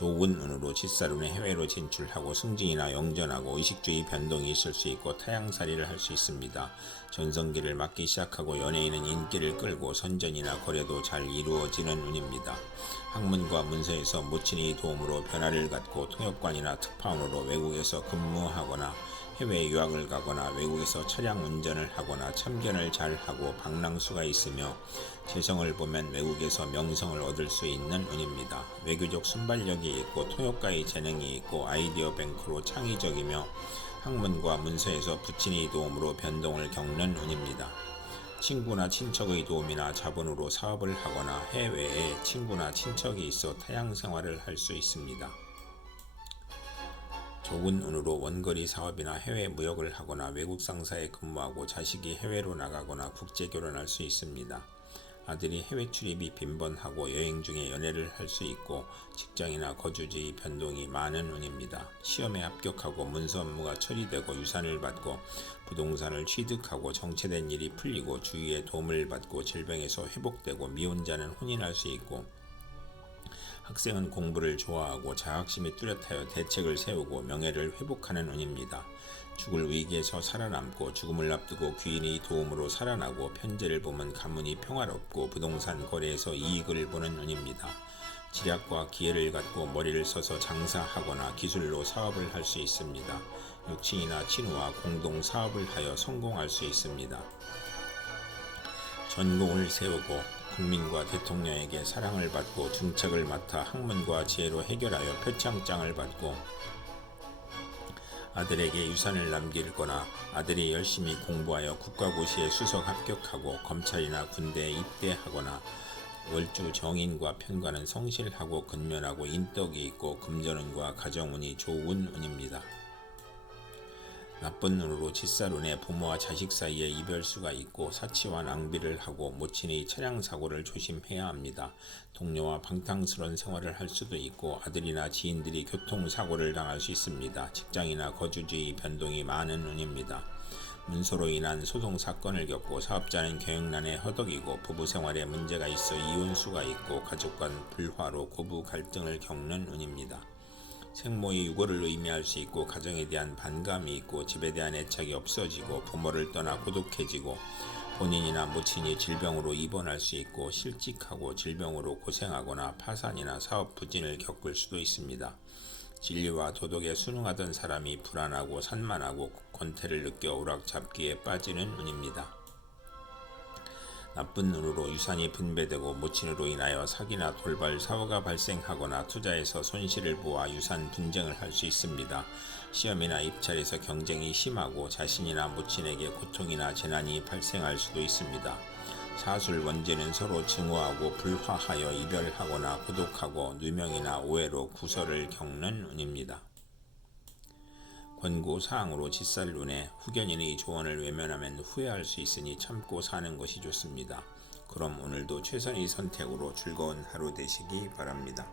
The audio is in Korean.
좋은 운으로 짓살운에 해외로 진출하고 승진이나 영전하고 의식주의 변동이 있을 수 있고 타양살이를 할 수 있습니다. 전성기를 맞기 시작하고 연예인은 인기를 끌고 선전이나 거래도 잘 이루어지는 운입니다. 학문과 문서에서 모친의 도움으로 변화를 갖고 통역관이나 특파원으로 외국에서 근무하거나 해외 유학을 가거나 외국에서 차량 운전을 하거나 참견을 잘 하고 방랑수가 있으며 재성을 보면 외국에서 명성을 얻을 수 있는 운입니다. 외교적 순발력이 있고 통역가의 재능이 있고 아이디어 뱅크로 창의적이며 학문과 문서에서 부친의 도움으로 변동을 겪는 운입니다. 친구나 친척의 도움이나 자본으로 사업을 하거나 해외에 친구나 친척이 있어 타양 생활을 할 수 있습니다. 좋은 운으로 원거리 사업이나 해외 무역을 하거나 외국 상사에 근무하고 자식이 해외로 나가거나 국제 결혼할 수 있습니다. 아들이 해외 출입이 빈번하고 여행 중에 연애를 할 수 있고 직장이나 거주지 변동이 많은 운입니다. 시험에 합격하고 문서 업무가 처리되고 유산을 받고 부동산을 취득하고 정체된 일이 풀리고 주위의 도움을 받고 질병에서 회복되고 미혼자는 혼인할 수 있고 학생은 공부를 좋아하고 자학심이 뚜렷하여 대책을 세우고 명예를 회복하는 운입니다. 죽을 위기에서 살아남고 죽음을 앞두고 귀인의 도움으로 살아나고 편제를 보면 가문이 평화롭고 부동산 거래에서 이익을 보는 운입니다. 지략과 기회를 갖고 머리를 써서 장사하거나 기술로 사업을 할 수 있습니다. 육친이나 친구와 공동 사업을 하여 성공할 수 있습니다. 전공을 세우고 국민과 대통령에게 사랑을 받고 중책을 맡아 학문과 지혜로 해결하여 표창장을 받고 아들에게 유산을 남기거나 아들이 열심히 공부하여 국가고시에 수석 합격하고 검찰이나 군대에 입대하거나 월주 정인과 편관은 성실하고 근면하고 인덕이 있고 금전운과 가정운이 좋은 운입니다. 나쁜 눈으로 짓살운에 부모와 자식 사이에 이별수가 있고 사치와 낭비를 하고 모친의 차량 사고를 조심해야 합니다. 동료와 방탕스러운 생활을 할 수도 있고 아들이나 지인들이 교통사고를 당할 수 있습니다. 직장이나 거주지 변동이 많은 운입니다. 문서로 인한 소송 사건을 겪고 사업자는 경영난에 허덕이고 부부 생활에 문제가 있어 이혼수가 있고 가족 간 불화로 고부 갈등을 겪는 운입니다. 생모의 유고를 의미할 수 있고 가정에 대한 반감이 있고 집에 대한 애착이 없어지고 부모를 떠나 고독해지고 본인이나 모친이 질병으로 입원할 수 있고 실직하고 질병으로 고생하거나 파산이나 사업 부진을 겪을 수도 있습니다. 진리와 도덕에 순응하던 사람이 불안하고 산만하고 권태를 느껴 오락잡기에 빠지는 운입니다. 나쁜 눈으로 유산이 분배되고 모친으로 인하여 사기나 돌발 사고가 발생하거나 투자에서 손실을 보아 유산 분쟁을 할 수 있습니다. 시험이나 입찰에서 경쟁이 심하고 자신이나 모친에게 고통이나 재난이 발생할 수도 있습니다. 사술 원죄는 서로 증오하고 불화하여 이별하거나 고독하고 누명이나 오해로 구설을 겪는 운입니다. 권고 사항으로 짓살눈에 후견인의 조언을 외면하면 후회할 수 있으니 참고 사는 것이 좋습니다. 그럼 오늘도 최선의 선택으로 즐거운 하루 되시기 바랍니다.